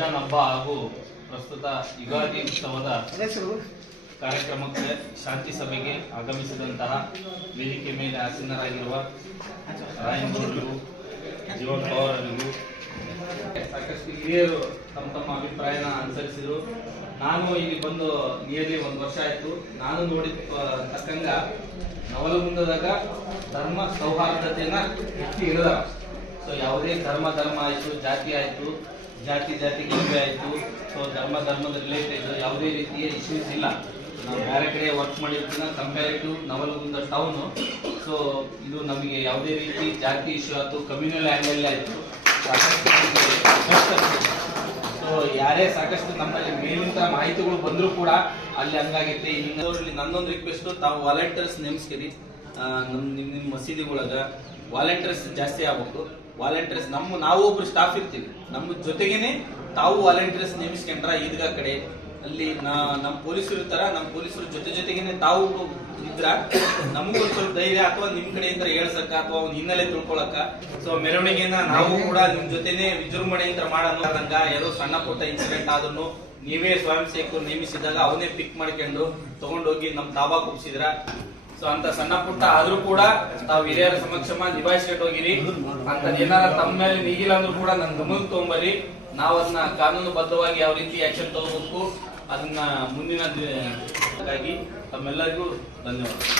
ರಂಜಾನ್ ಹಬ್ಬ ಹಾಗೂ ಪ್ರಸ್ತುತ ಯುಗಾದಿ ಉತ್ಸವದ ಕಾರ್ಯಕ್ರಮಕ್ಕೆ ಶಾಂತಿ ಸಭೆಗೆ ಆಗಮಿಸಿದಂತಹ ವೇದಿಕೆ ಮೇಲೆ ಆಸೀನರಾಗಿರುವ ರಾಯಂಗೌಡರಿಗೂ ಜೀವನ್ ಪವಾರ್ ಅವರಿಗೂ ಸಾಕಷ್ಟು ಹಿರಿಯರು ತಮ್ಮ ತಮ್ಮ ಅಭಿಪ್ರಾಯನ ಅನುಸರಿಸಿದರು. ನಾನು ಇಲ್ಲಿ ಬಂದು ನಿಯರ್ಲಿ ಒಂದು ವರ್ಷ ಆಯಿತು. ನಾನು ನೋಡಿದ ತಕ್ಕಂಗ ನವಲಗುಂದದಾಗ ಧರ್ಮ ಸೌಹಾರ್ದತೆಯನ್ನ ಹೆಚ್ಚು ಇರಲ್ಲ ಸೊ ಯಾವುದೇ ಧರ್ಮ ಧರ್ಮ ಆಯಿತು ಜಾತಿ ಆಯ್ತು ಜಾತಿ ಜಾತಿ ಗಲಭೆ ಆಯಿತು. ಸೊ ಧರ್ಮ, ಧರ್ಮದ ರಿಲೇಟೆಡ್ ಯಾವುದೇ ರೀತಿಯ ಇಶ್ಯೂಸ್ ಇಲ್ಲ. ನಾವು ಬೇರೆ ಕಡೆ ವರ್ಕ್ ಮಾಡಿರ್ತೀನ ಟು ನವಲಗುಂದ ಟೌನು ಸೊ ಇದು ನಮಗೆ ಯಾವುದೇ ರೀತಿ ಜಾತಿ ಇಶ್ಯೂ ಆಯಿತು. ಕಮ್ಯುನಲ್ ಆ್ಯಂಗಲ್ ಆಯಿತು. ಸೊ ಯಾರೇ ಸಾಕಷ್ಟು ನಮ್ಮಲ್ಲಿ ಮೇಲಿಂದ ಮಾಹಿತಿಗಳು ಬಂದರೂ ಕೂಡ ಅಲ್ಲಿ ಹಂಗಾಗೈತೆ. ಇನ್ನೊಂದ್ರಲ್ಲಿ ನನ್ನೊಂದು ರಿಕ್ವೆಸ್ಟು ತಾವು ವಾಲಂಟಿಯರ್ಸ್ ನೇಮಿಸ್ಕಿರಿ ನಮ್ಮ ನಿಮ್ಮ ನಿಮ್ಮ ನಿಮ್ ಮಸೀದಿಗಳಾಗ. ವಾಲಂಟಿಯರ್ಸ್ ಜಾಸ್ತಿ ಆಗ್ಬೇಕು. ವಾಲಂಟಿಯರ್ಸ್ ನಮ್ಮ ನಾವು ಒಬ್ರು ಸ್ಟಾಫ್ ಇರ್ತೀವಿ. ನಮ್ಮ ಜೊತೆಗೇನೆ ತಾವು ವಾಲಂಟಿಯರ್ಸ್ ನೇಮಿಸ್ಕೊಂಡ್ರ ಈದ್ಗಾ ಕಡೆ ಅಲ್ಲಿ ನಾ, ನಮ್ಮ ಪೊಲೀಸರು ಇರ್ತಾರ, ನಮ್ಮ ಪೊಲೀಸರು ಜೊತೆ ಜೊತೆಗೇನೆ ತಾವು ಇದ್ರ, ನಮಗೂ ಒಂದ್ ಸ್ವಲ್ಪ ಧೈರ್ಯ ಅಥವಾ ನಿಮ್ ಕಡೆಯಿಂದ ಹೇಳ್ಸಕ್ಕ ಅಥವಾ ಅವ್ನ ಹಿನ್ನೆಲೆ ತಿಳ್ಕೊಳಕ ಸೊ ಮೆರವಣಿಗೆಯನ್ನ ನಾವು ಕೂಡ ನಿಮ್ ಜೊತೆನೆ ವಿಜೃಂಭಣೆಯಿಂದ ಮಾಡೋದಂಗ ಯಾರೋ ಸಣ್ಣ ಪುಟ್ಟ ಇನ್ಸಿಡೆಂಟ್ ಆದ್ರೂ ನೀವೇ ಸ್ವಯಂ ಸೇವಕರು ನೇಮಿಸಿದಾಗ ಅವನೇ ಪಿಕ್ ಮಾಡ್ಕೊಂಡು ತಗೊಂಡೋಗಿ ನಮ್ ತಾಬಾ ಕುಪ್ಸಿದ್ರ. ಸೊ ಅಂತ ಸಣ್ಣ ಪುಟ್ಟ ಆದ್ರೂ ಕೂಡ ತಾವು ಹಿರಿಯರ ಸಮಕ್ಷಮ ನಿಭಾಯಿಸ್ಕೊಂಡು ಹೋಗಿರಿ. ಅಂತ ಏನಾರ ತಮ್ಮ ಮೇಲೆ ನೀಗಿಲ್ಲ ಅಂದ್ರೂ ಕೂಡ ನನ್ನ ಗಮನಕ್ಕೆ ತಗೊಂಬರಿ ನಾವು ಅದನ್ನ ಕಾನೂನು ಬದ್ಧವಾಗಿ ಯಾವ ರೀತಿ ಆಕ್ಷನ್ ತಗೋಬೇಕು, ಅದನ್ನ ಮುಂದಿನ ತಮ್ಮೆಲ್ಲರಿಗೂ ಧನ್ಯವಾದ.